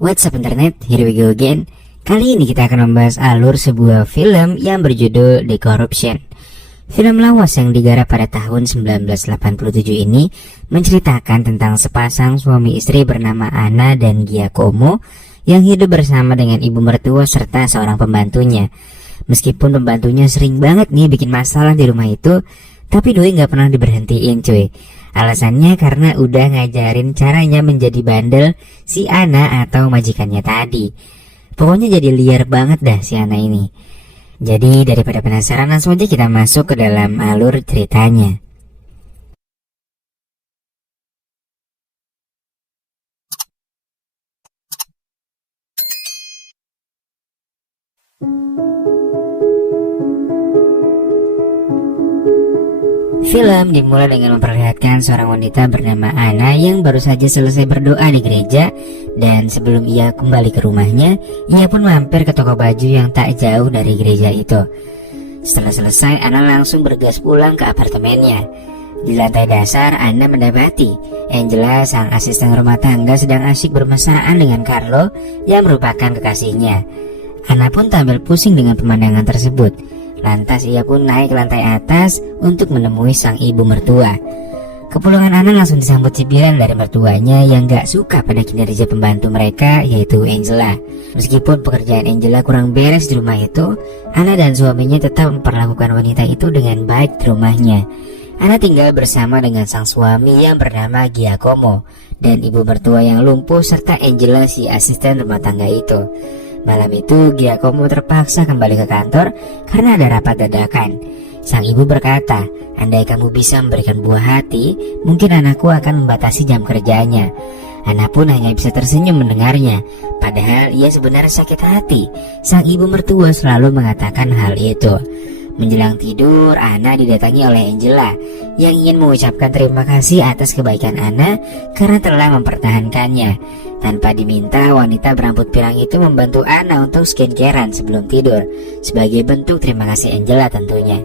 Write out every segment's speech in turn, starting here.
What's up internet, here we go again. Kali ini kita akan membahas alur sebuah film yang berjudul The Corruption. Film lawas yang digarap pada tahun 1987 ini menceritakan tentang sepasang suami istri bernama Anna dan Giacomo yang hidup bersama dengan ibu mertua serta seorang pembantunya. Meskipun pembantunya sering banget nih bikin masalah di rumah itu, tapi doi gak pernah diberhentiin cuy. Alasannya karena udah ngajarin caranya menjadi bandel si Anna atau majikannya tadi. Pokoknya jadi liar banget dah si Anna ini. Jadi daripada penasaran, langsung aja kita masuk ke dalam alur ceritanya. Film dimulai dengan memperlihatkan seorang wanita bernama Anna yang baru saja selesai berdoa di gereja, dan sebelum ia kembali ke rumahnya, ia pun mampir ke toko baju yang tak jauh dari gereja itu. Setelah selesai, Anna langsung bergas pulang ke apartemennya. Di lantai dasar, Anna mendapati Angela, sang asisten rumah tangga, sedang asyik bermesraan dengan Carlo yang merupakan kekasihnya. Anna pun tampil pusing dengan pemandangan tersebut. Lantas ia pun naik ke lantai atas untuk menemui sang ibu mertua. Kepulangan Anna langsung disambut cibiran dari mertuanya yang gak suka pada kinerja pembantu mereka, yaitu Angela. Meskipun pekerjaan Angela kurang beres di rumah itu, Anna dan suaminya tetap memperlakukan wanita itu dengan baik di rumahnya. Anna tinggal bersama dengan sang suami yang bernama Giacomo dan ibu mertua yang lumpuh serta Angela si asisten rumah tangga itu. Malam itu Giacomo terpaksa kembali ke kantor karena ada rapat dadakan. Sang ibu berkata, andai kamu bisa memberikan buah hati, mungkin anakku akan membatasi jam kerjanya. Anna pun hanya bisa tersenyum mendengarnya, padahal ia sebenarnya sakit hati. Sang ibu mertua selalu mengatakan hal itu. Menjelang tidur, Anna didatangi oleh Angela yang ingin mengucapkan terima kasih atas kebaikan Anna karena telah mempertahankannya. Tanpa diminta, wanita berambut pirang itu membantu Anna untuk skincarean sebelum tidur, sebagai bentuk terima kasih Angela tentunya.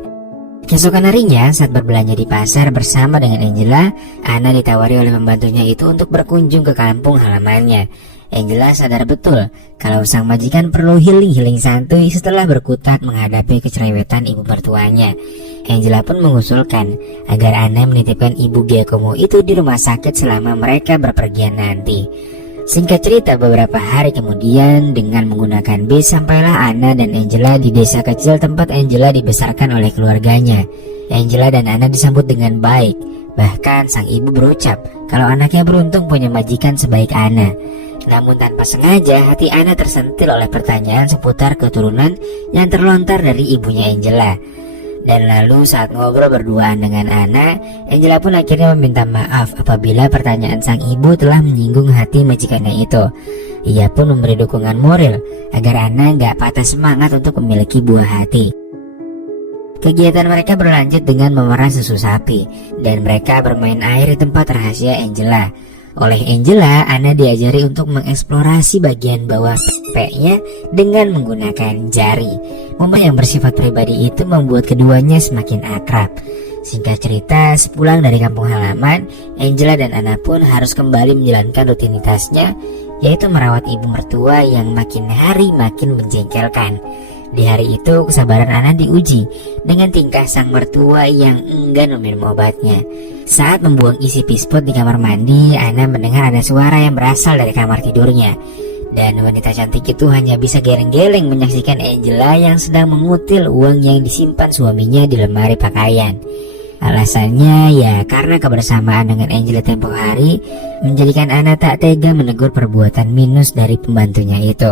Keesokan harinya, saat berbelanja di pasar bersama dengan Angela, Anna ditawari oleh pembantunya itu untuk berkunjung ke kampung halamannya. Angela sadar betul kalau sang majikan perlu healing santuy setelah berkutat menghadapi kecerewetan ibu mertuanya. Angela pun mengusulkan agar Anna menitipkan ibu Giacomo itu di rumah sakit selama mereka berpergian nanti. Singkat cerita, beberapa hari kemudian dengan menggunakan bis sampailah Anna dan Angela di desa kecil tempat Angela dibesarkan oleh keluarganya. Angela dan Anna disambut dengan baik. Bahkan sang ibu berucap kalau anaknya beruntung punya majikan sebaik Anna. Namun tanpa sengaja hati Anna tersentil oleh pertanyaan seputar keturunan yang terlontar dari ibunya Angela. Dan lalu saat ngobrol berduaan dengan Anna, Angela pun akhirnya meminta maaf apabila pertanyaan sang ibu telah menyinggung hati majikannya itu. Ia pun memberi dukungan moral agar Anna gak patah semangat untuk memiliki buah hati. Kegiatan mereka berlanjut dengan memerah susu sapi, dan mereka bermain air di tempat rahasia Angela. Oleh Angela, Anna diajari untuk mengeksplorasi bagian bawah pepeknya dengan menggunakan jari. Momen yang bersifat pribadi itu membuat keduanya semakin akrab. Singkat cerita, sepulang dari kampung halaman, Angela dan Anna pun harus kembali menjalankan rutinitasnya, yaitu merawat ibu mertua yang makin hari makin menjengkelkan. Di hari itu, kesabaran Anna diuji dengan tingkah sang mertua yang enggan meminum obatnya. Saat membuang isi pispot di kamar mandi, Anna mendengar ada suara yang berasal dari kamar tidurnya. Dan wanita cantik itu hanya bisa geleng-geleng menyaksikan Angela yang sedang mengutil uang yang disimpan suaminya di lemari pakaian. Alasannya ya karena kebersamaan dengan Angela tempo hari menjadikan Anna tak tega menegur perbuatan minus dari pembantunya itu.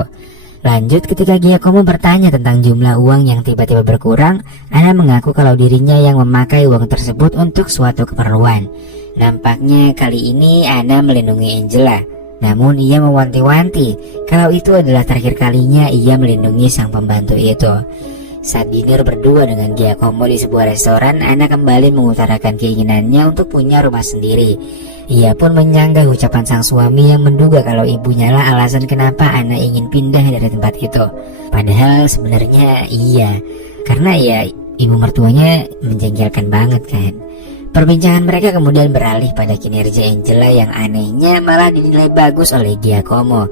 Lanjut, ketika Giacomo bertanya tentang jumlah uang yang tiba-tiba berkurang, Anna mengaku kalau dirinya yang memakai uang tersebut untuk suatu keperluan. Nampaknya kali ini Anna melindungi Angela. Namun ia mewanti-wanti kalau itu adalah terakhir kalinya ia melindungi sang pembantu itu. Saat dinner berdua dengan Giacomo di sebuah restoran, Anna kembali mengutarakan keinginannya untuk punya rumah sendiri. Ia pun menyanggah ucapan sang suami yang menduga kalau ibunya lah alasan kenapa Anna ingin pindah dari tempat itu. Padahal sebenarnya iya, karena ya ibu mertuanya menjengkelkan banget kan. Perbincangan mereka kemudian beralih pada kinerja Angela yang anehnya malah dinilai bagus oleh Giacomo.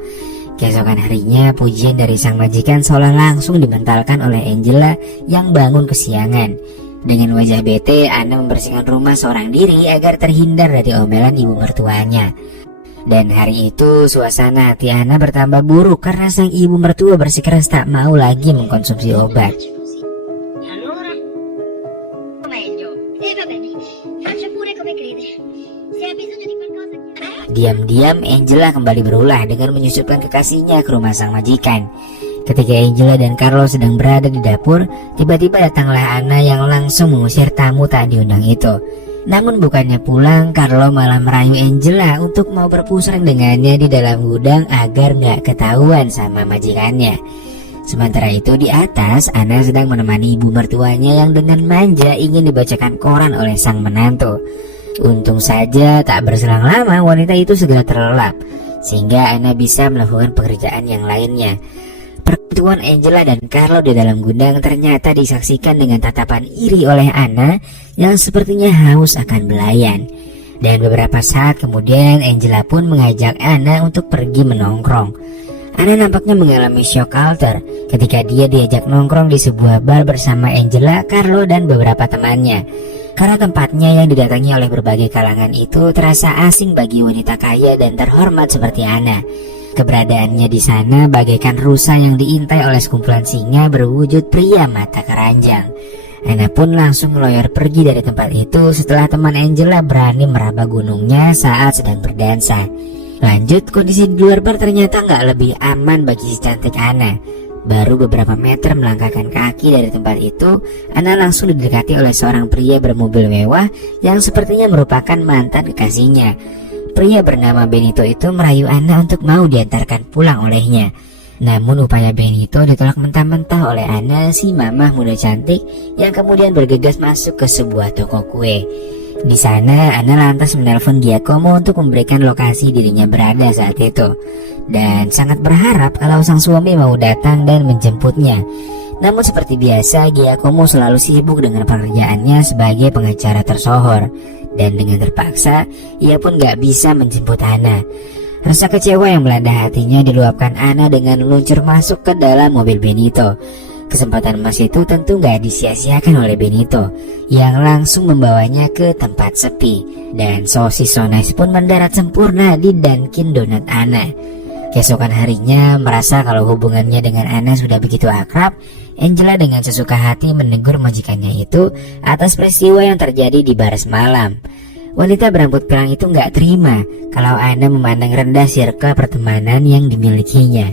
Keesokan harinya, pujian dari sang majikan seolah langsung dimentalkan oleh Angela yang bangun kesiangan. Dengan wajah bete, Anna membersihkan rumah seorang diri agar terhindar dari omelan ibu mertuanya. Dan hari itu suasana hati Anna bertambah buruk karena sang ibu mertua bersikeras tak mau lagi mengkonsumsi obat. Diam-diam Angela kembali berulah dengan menyusupkan kekasihnya ke rumah sang majikan. Ketika Angela dan Carlo sedang berada di dapur, tiba-tiba datanglah Anna yang langsung mengusir tamu tak diundang itu. Namun bukannya pulang, Carlo malah merayu Angela untuk mau berpusrah dengannya di dalam gudang agar nggak ketahuan sama majikannya. Sementara itu di atas, Anna sedang menemani ibu mertuanya yang dengan manja ingin dibacakan koran oleh sang menantu. Untung saja tak berselang lama wanita itu segera terlelap, sehingga Anna bisa melakukan pekerjaan yang lainnya. Pertemuan Angela dan Carlo di dalam gudang ternyata disaksikan dengan tatapan iri oleh Anna yang sepertinya haus akan belayan. Dan beberapa saat kemudian Angela pun mengajak Anna untuk pergi menongkrong. Anna nampaknya mengalami shock culture ketika dia diajak nongkrong di sebuah bar bersama Angela, Carlo dan beberapa temannya. Karena tempatnya yang didatangi oleh berbagai kalangan itu terasa asing bagi wanita kaya dan terhormat seperti Anna. Keberadaannya di sana bagaikan rusa yang diintai oleh sekumpulan singa berwujud pria mata keranjang. Anna pun langsung meloyor pergi dari tempat itu setelah teman Angela berani meraba gunungnya saat sedang berdansa. Lanjut, kondisi di luar bar ternyata nggak lebih aman bagi si cantik Anna. Baru beberapa meter melangkahkan kaki dari tempat itu, Anna langsung didekati oleh seorang pria bermobil mewah yang sepertinya merupakan mantan kekasihnya. Pria bernama Benito itu merayu Anna untuk mau diantarkan pulang olehnya. Namun upaya Benito ditolak mentah-mentah oleh Anna, si mamah muda cantik yang kemudian bergegas masuk ke sebuah toko kue. Di sana Anna lantas menelpon Giacomo untuk memberikan lokasi dirinya berada saat itu, dan sangat berharap kalau sang suami mau datang dan menjemputnya. Namun seperti biasa, Giacomo selalu sibuk dengan pekerjaannya sebagai pengacara tersohor, dan dengan terpaksa ia pun gak bisa menjemput Anna. Rasa kecewa yang melanda hatinya diluapkan Anna dengan meluncur masuk ke dalam mobil Benito. Kesempatan emas itu tentu gak disia-siakan oleh Benito yang langsung membawanya ke tempat sepi, dan sosis so nice pun mendarat sempurna di Dunkin Donut Anna. Keesokan harinya, merasa kalau hubungannya dengan Anna sudah begitu akrab, Angela dengan sesuka hati menegur majikannya itu atas peristiwa yang terjadi di bar semalam. Wanita berambut pirang itu nggak terima kalau Anna memandang rendah circle pertemanan yang dimilikinya.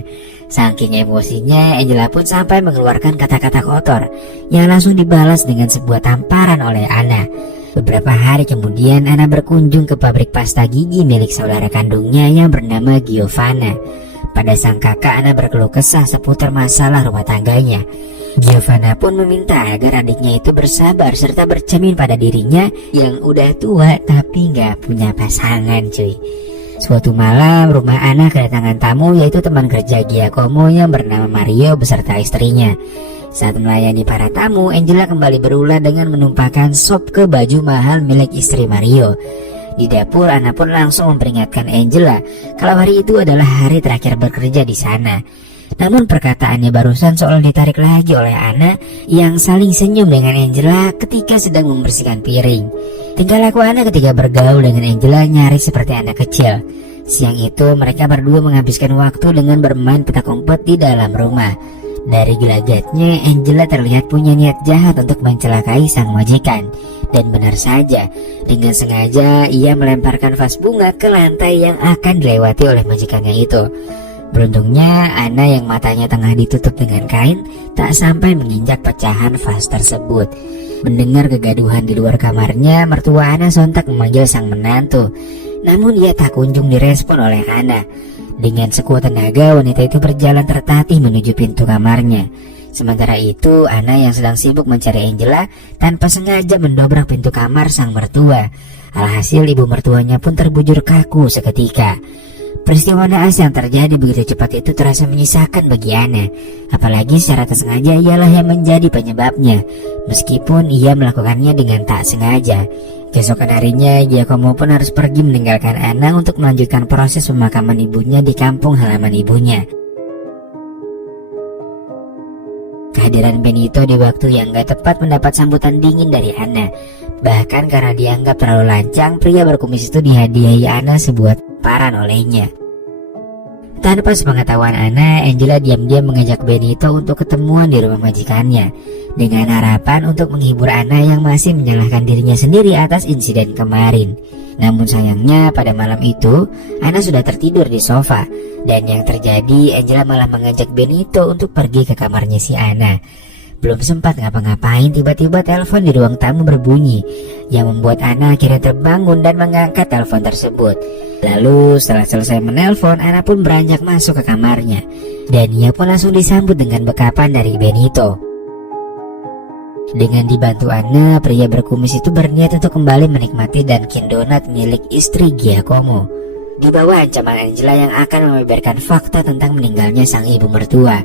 Saking emosinya, Angela pun sampai mengeluarkan kata-kata kotor yang langsung dibalas dengan sebuah tamparan oleh Anna. Beberapa hari kemudian, Anna berkunjung ke pabrik pasta gigi milik saudara kandungnya yang bernama Giovanna. Pada sang kakak, Anna berkeluh kesah seputar masalah rumah tangganya. Giovanna pun meminta agar adiknya itu bersabar serta bercermin pada dirinya yang udah tua tapi nggak punya pasangan, cuy. Suatu malam, rumah Anna kedatangan tamu, yaitu teman kerja Giacomo yang bernama Mario beserta istrinya. Saat melayani para tamu, Angela kembali berulah dengan menumpahkan sop ke baju mahal milik istri Mario. Di dapur, Anna pun langsung memperingatkan Angela kalau hari itu adalah hari terakhir bekerja di sana. Namun perkataannya barusan seolah ditarik lagi oleh Anna yang saling senyum dengan Angela ketika sedang membersihkan piring. Tingkah laku Anna ketika bergaul dengan Angela nyaris seperti anak kecil. Siang itu mereka berdua menghabiskan waktu dengan bermain petak umpet di dalam rumah. Dari gelagatnya, Angela terlihat punya niat jahat untuk mencelakai sang majikan. Dan benar saja, dengan sengaja ia melemparkan vas bunga ke lantai yang akan dilewati oleh majikannya itu. Beruntungnya Anna yang matanya tengah ditutup dengan kain tak sampai menginjak pecahan vas tersebut. Mendengar kegaduhan di luar kamarnya, mertua Anna sontak memanggil sang menantu. Namun ia tak kunjung direspon oleh Anna. Dengan sekuat tenaga, wanita itu berjalan tertatih menuju pintu kamarnya. Sementara itu, Anna yang sedang sibuk mencari Angela tanpa sengaja mendobrak pintu kamar sang mertua. Alhasil ibu mertuanya pun terbujur kaku seketika. Peristiwa naas yang terjadi begitu cepat itu terasa menyisakan bagi Anna. Apalagi secara tak sengaja ialah yang menjadi penyebabnya, meskipun ia melakukannya dengan tak sengaja. Keesokan harinya, Giacomo pun harus pergi meninggalkan Anna untuk melanjutkan proses pemakaman ibunya di kampung halaman ibunya. kehadiran Benito di waktu yang gak tepat mendapat sambutan dingin dari Ana. Bahkan karena dianggap terlalu lancang, pria berkumis itu dihadiahi Ana sebuah tamparan olehnya. Tanpa sepengetahuan Ana, Angela diam-diam mengajak Benito untuk ketemuan di rumah majikannya dengan harapan untuk menghibur Ana yang masih menyalahkan dirinya sendiri atas insiden kemarin. Namun sayangnya pada malam itu Ana sudah tertidur di sofa, dan yang terjadi Angela malah mengajak Benito untuk pergi ke kamarnya si Ana. Belum sempat ngapa-ngapain, tiba-tiba telepon di ruang tamu berbunyi yang membuat Ana akhirnya terbangun dan mengangkat telepon tersebut. Lalu setelah selesai menelpon, Ana pun beranjak masuk ke kamarnya, dan ia pun langsung disambut dengan bekapan dari Benito. Dengan dibantu Ana, pria berkumis itu berniat untuk kembali menikmati Dunkin Donut milik istri Giacomo. Di bawah ancaman Angela yang akan membeberkan fakta tentang meninggalnya sang ibu mertua.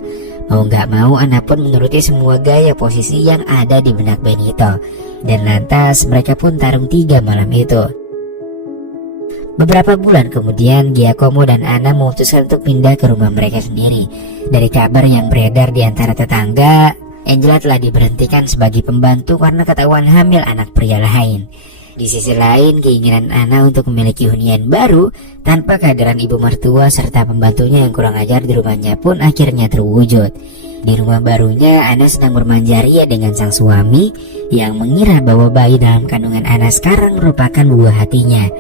Mau gak mau, Ana pun menuruti semua gaya posisi yang ada di benak Benito, dan lantas mereka pun tarung 3 malam itu. Beberapa bulan kemudian, Giacomo dan Ana memutuskan untuk pindah ke rumah mereka sendiri. Dari kabar yang beredar di antara tetangga, Angela telah diberhentikan sebagai pembantu karena ketahuan hamil anak pria lain. Di sisi lain, keinginan Ana untuk memiliki hunian baru tanpa kehadiran ibu mertua serta pembantunya yang kurang ajar di rumahnya pun akhirnya terwujud. Di rumah barunya, Ana sedang bermanja ria dengan sang suami yang mengira bahwa bayi dalam kandungan Ana sekarang merupakan buah hatinya.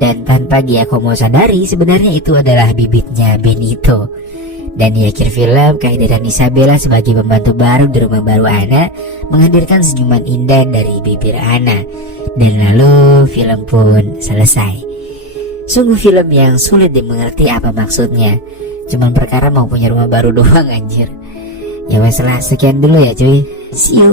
Dan tanpa Giacomo sadari, sebenarnya itu adalah bibitnya Benito. Dan di akhir film, kehadiran Isabella sebagai pembantu baru di rumah baru Ana menghadirkan senyuman indah dari bibir Ana. Dan lalu film pun selesai. Sungguh film yang sulit dimengerti apa maksudnya. Cuman perkara mau punya rumah baru doang anjir. Ya wes lah, sekian dulu ya cuy. See you.